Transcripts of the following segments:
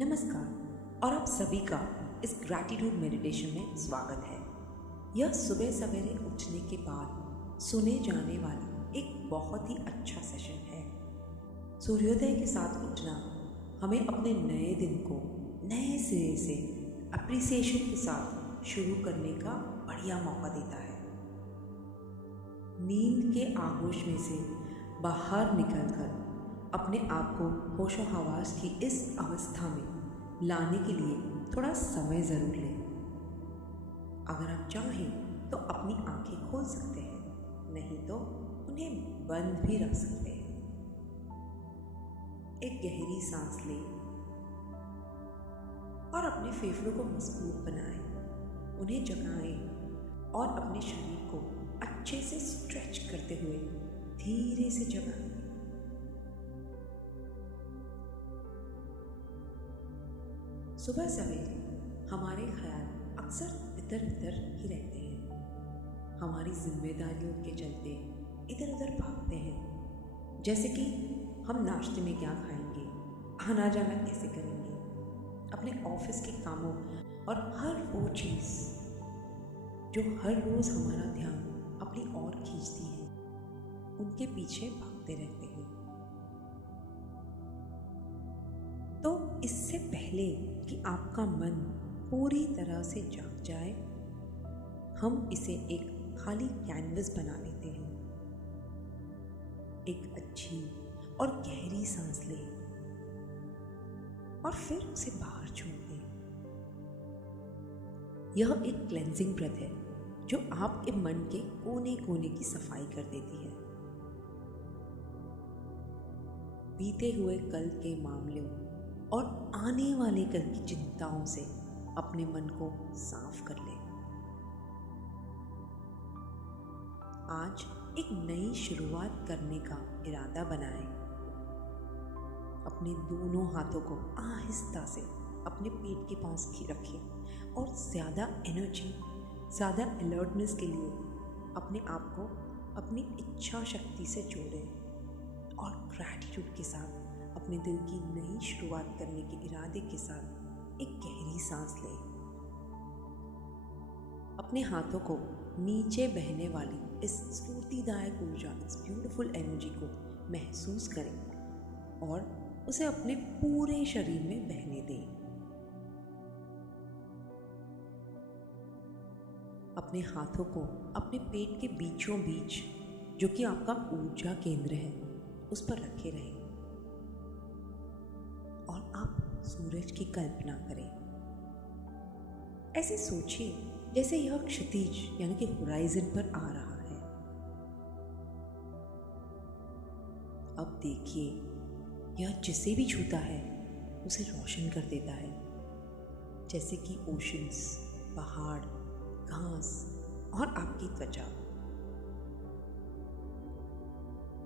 नमस्कार और आप सभी का इस ग्रैटिट्यूड मेडिटेशन में स्वागत है। यह सुबह सवेरे उठने के बाद सुने जाने वाला एक बहुत ही अच्छा सेशन है। सूर्योदय के साथ उठना हमें अपने नए दिन को नए सिरे से अप्रिसिएशन के साथ शुरू करने का बढ़िया मौका देता है। नींद के आगोश में से बाहर निकलकर अपने आप को होशो हवास की इस अवस्था में लाने के लिए थोड़ा समय ज़रूर लें। अगर आप चाहें तो अपनी आंखें खोल सकते हैं, नहीं तो उन्हें बंद भी रख सकते हैं। एक गहरी सांस लें और अपने फेफड़ों को मजबूत बनाएं, उन्हें जगाएं और अपने शरीर को अच्छे से स्ट्रेच करते हुए धीरे से जगाएं। सुबह सवेरे हमारे ख्याल अक्सर इधर उधर ही रहते हैं। हमारी जिम्मेदारियों के चलते इधर उधर भागते हैं, जैसे कि हम नाश्ते में क्या खाएंगे, आना जाना कैसे करेंगे, अपने ऑफिस के कामों और हर वो चीज़ जो हर रोज़ हमारा ध्यान अपनी ओर खींचती है, उनके पीछे भागते रहते हैं। तो इससे पहले कि आपका मन पूरी तरह से जाग जाए, हम इसे एक खाली कैनवस बना लेते हैं। एक अच्छी और गहरी सांस लें और फिर उसे बाहर छोड़ दें। यह एक क्लेंजिंग ब्रेथ है जो आपके मन के कोने कोने की सफाई कर देती है। बीते हुए कल के मामलों और आने वाले कल की चिंताओं से अपने मन को साफ कर लें। आज एक नई शुरुआत करने का इरादा बनाएं। अपने दोनों हाथों को आहिस्ता से अपने पेट के पास रखें और ज़्यादा एनर्जी, ज़्यादा अलर्टनेस के लिए अपने आप को अपनी इच्छा शक्ति से जोड़ें और ग्रैटिट्यूड के साथ अपने दिल की नई शुरुआत करने के इरादे के साथ एक गहरी सांस लें। अपने हाथों को नीचे बहने वाली इस स्फूर्तिदायक ऊर्जा, इस ब्यूटीफुल एनर्जी को महसूस करें और उसे अपने पूरे शरीर में बहने दें। अपने हाथों को अपने पेट के बीचों बीच, जो कि आपका ऊर्जा केंद्र है, उस पर रखे रहें और आप सूरज की कल्पना करें। ऐसे सोचिए जैसे यह क्षितिज यानी कि होराइजन पर आ रहा है। अब देखिए, यह जिसे भी छूता है उसे रोशन कर देता है, जैसे कि ओशंस, पहाड़, घास और आपकी त्वचा।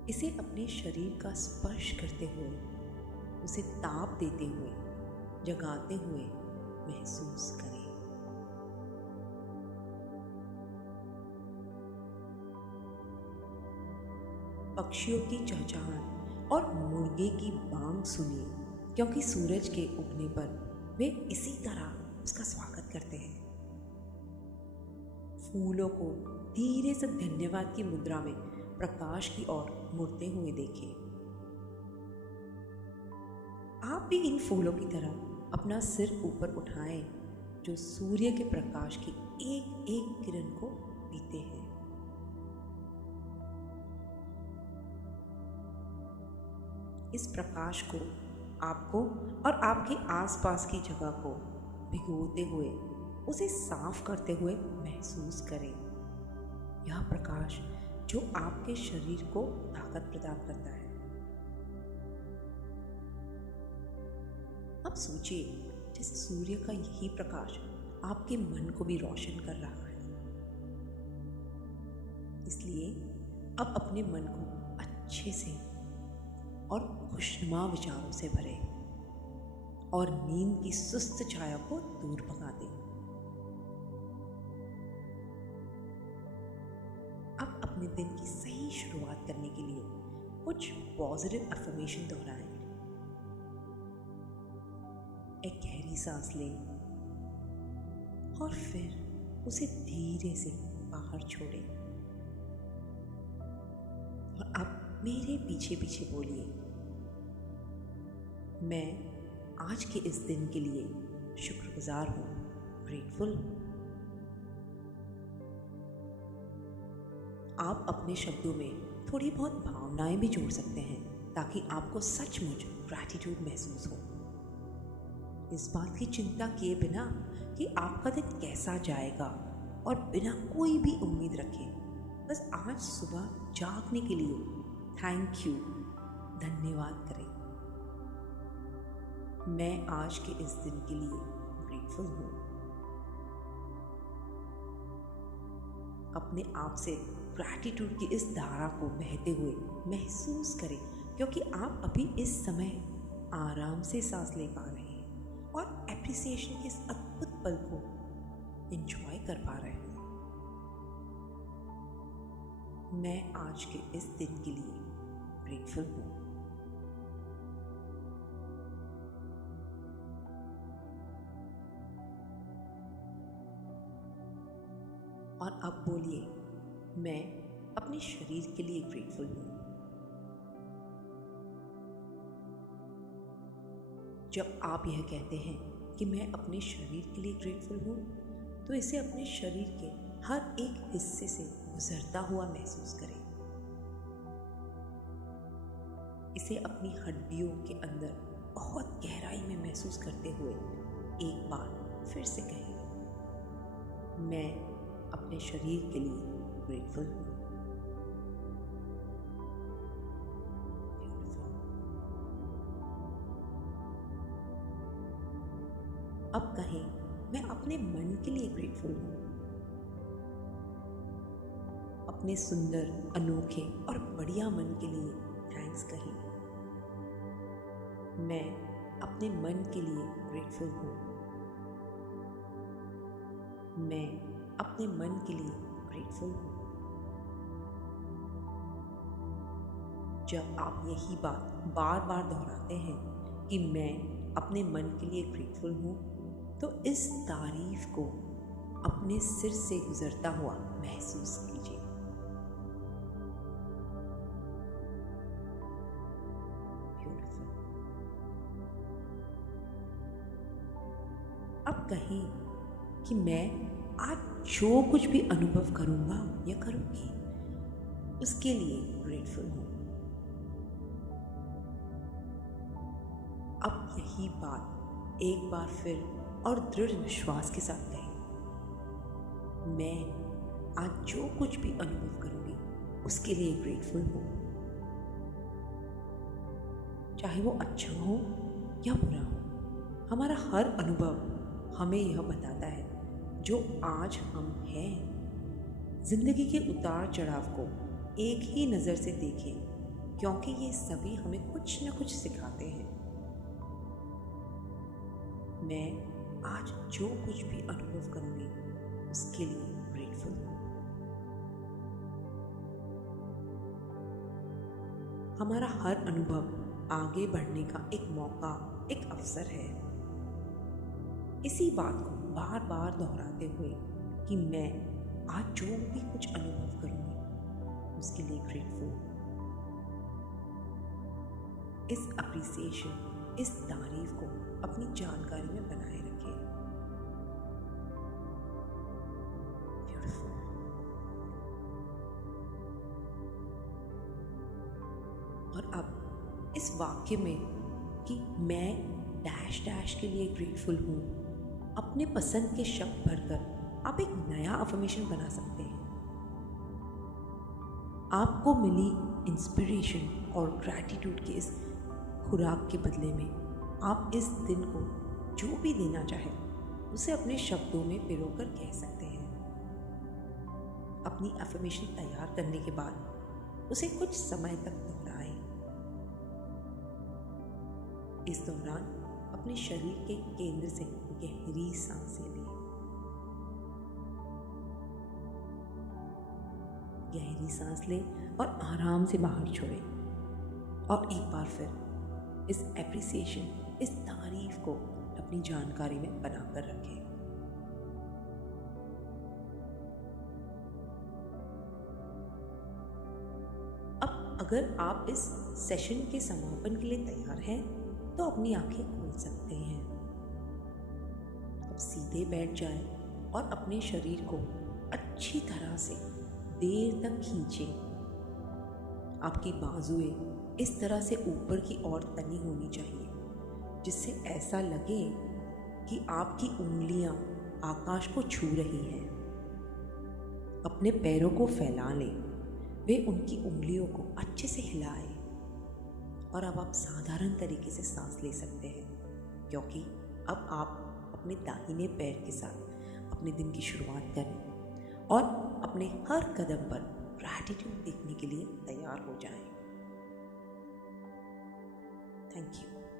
इसे अपने शरीर का स्पर्श करते हुए, उसे ताप देते हुए, जगाते हुए महसूस करें। पक्षियों की चहचहाहट और मुर्गे की बांग सुनिए, क्योंकि सूरज के उगने पर वे इसी तरह उसका स्वागत करते हैं। फूलों को धीरे से धन्यवाद की मुद्रा में प्रकाश की ओर मुड़ते हुए देखें। आप भी इन फूलों की तरह अपना सिर ऊपर उठाएं, जो सूर्य के प्रकाश की एक एक किरण को पीते हैं। इस प्रकाश को आपको और आपके आसपास की जगह को भिगोते हुए, उसे साफ करते हुए महसूस करें। यह प्रकाश जो आपके शरीर को ताकत प्रदान करता है। अब सोचिए जैसे सूर्य का यही प्रकाश आपके मन को भी रोशन कर रहा है। इसलिए अब अपने मन को अच्छे से और खुशनुमा विचारों से भरें और नींद की सुस्त छाया को दूर भगा दें। अब अपने दिन की सही शुरुआत करने के लिए कुछ पॉजिटिव अफर्मेशन दोहराएं। एक गहरी सांस लें और फिर उसे धीरे से बाहर छोड़ें। और अब मेरे पीछे पीछे बोलिए, मैं आज के इस दिन के लिए शुक्रगुजार हूँ, ग्रेटफुल। आप अपने शब्दों में थोड़ी बहुत भावनाएं भी जोड़ सकते हैं ताकि आपको सचमुच ग्रैटिट्यूड महसूस हो। इस बात की चिंता किए बिना कि आपका दिन कैसा जाएगा और बिना कोई भी उम्मीद रखे बस आज सुबह जागने के लिए थैंक यू, धन्यवाद करें। मैं आज के इस दिन के लिए ग्रेटफुल हूँ। अपने आप से ग्रैटिट्यूड की इस धारा को बहते हुए महसूस करें, क्योंकि आप अभी इस समय आराम से सांस ले पा रहे हैं और एप्रिसिएशन के इस अद्भुत पल को एंजॉय कर पा रहे हैं। मैं आज के इस दिन के लिए ग्रेटफुल हूँ। और अब बोलिए, मैं अपने शरीर के लिए ग्रेटफुल हूँ। जब आप यह कहते हैं कि मैं अपने शरीर के लिए ग्रेटफुल हूँ, तो इसे अपने शरीर के हर एक हिस्से से गुजरता हुआ महसूस करें। इसे अपनी हड्डियों के अंदर बहुत गहराई में महसूस करते हुए एक बार फिर से कहें, मैं अपने शरीर के लिए ग्रेटफुल हूँ। अब कहें, मैं अपने मन के लिए ग्रेटफुल हूँ। अपने सुंदर, अनोखे और बढ़िया मन के लिए थैंक्स कहें। मैं अपने मन के लिए ग्रेटफुल हूँ। मैं अपने मन के लिए ग्रेटफुल हूँ। जब आप यही बात बार बार दोहराते हैं कि मैं अपने मन के लिए ग्रेटफुल हूँ, तो इस तारीफ को अपने सिर से गुजरता हुआ महसूस कीजिए। ब्यूटीफुल। अब कहें कि मैं आज जो कुछ भी अनुभव करूंगा या करूंगी उसके लिए ग्रेटफुल हूं। अब यही बात एक बार फिर और दृढ़ विश्वास के साथ कहें, मैं आज जो कुछ भी अनुभव करूंगी उसके लिए ग्रेटफुल हूं। चाहे वो अच्छा हो या बुरा हो, हमारा हर अनुभव हमें यह बताता है जो आज हम हैं। जिंदगी के उतार चढ़ाव को एक ही नज़र से देखें, क्योंकि ये सभी हमें कुछ न कुछ सिखाते हैं। मैं आज जो कुछ भी अनुभव करूंगी उसके लिए ग्रेटफुल हूँ। हमारा हर अनुभव आगे बढ़ने का एक मौका, एक अवसर है। इसी बात को बार बार दोहराते हुए कि मैं आज जो भी कुछ अनुभव करूंगी उसके लिए ग्रेटफुल। इस अप्रिसिएशन, इस तारीफ को अपनी जानकारी में बनाए रखें। ब्यूटीफुल। और अब इस वाक्य में कि मैं डैश डैश के लिए ग्रेटफुल हूँ, अपने पसंद के शब्द भरकर आप एक नया अफर्मेशन बना सकते हैं। आपको मिली इंस्पिरेशन और ग्रैटिट्यूड के इस खुराक के बदले में आप इस दिन को जो भी देना चाहें उसे अपने शब्दों में पिरोकर कह सकते हैं। अपनी अफर्मेशन तैयार करने के बाद उसे कुछ समय तक दोहराएं। इस दौरान अपने शरीर के केंद्र से गहरी सांसें लें। गहरी सांस लें और आराम से बाहर छोड़ें। और एक बार फिर इस एप्रिसिएशन, इस तारीफ को अपनी जानकारी में बनाकर रखें। अब अगर आप इस सेशन के समापन के लिए तैयार हैं तो अपनी आंखें खोल सकते हैं। अब सीधे बैठ जाएं और अपने शरीर को अच्छी तरह से देर तक खींचें। आपकी बाजुएं इस तरह से ऊपर की ओर तनी होनी चाहिए जिससे ऐसा लगे कि आपकी उंगलियां आकाश को छू रही हैं। अपने पैरों को फैला लें, वे उनकी उंगलियों को अच्छे से हिलाएं और अब आप साधारण तरीके से सांस ले सकते हैं, क्योंकि अब आप अपने दाहिने पैर के साथ अपने दिन की शुरुआत करें और अपने हर कदम पर ग्रैटिट्यूड देखने के लिए तैयार हो जाएं। Thank you.